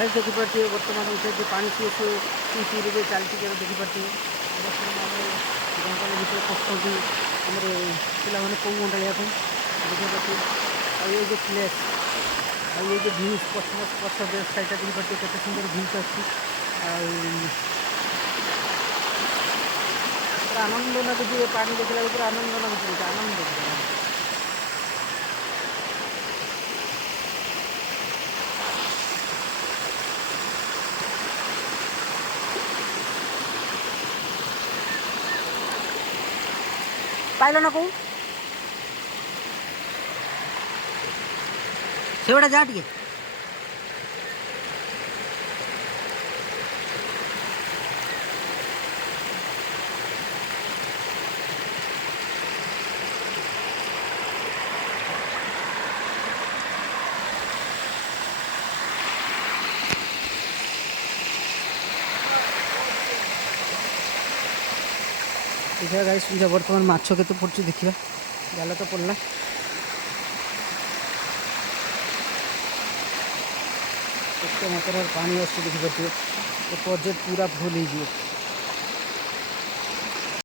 Guys देखिपे बर्तमान जो पानी सी चलती देखिपे बर्तमान जंगल भर पशुंट आम पे कौ अंडाइया देखिपे ये जो प्लेस ये जो भ्यूज पछ साइड देखिपे केते सुंदर भ्यूज आनंद लगुच पानी देखला पूरा आनंद लगुच आनंद पाइल ना कौ से जा टे देखिए गाइस बर्तमान माछ केते पड़छ देखिए जाल तो पड़ला केते मात्रा पानी आस देखिपे प्रोजेक्ट पूरा फुल हो।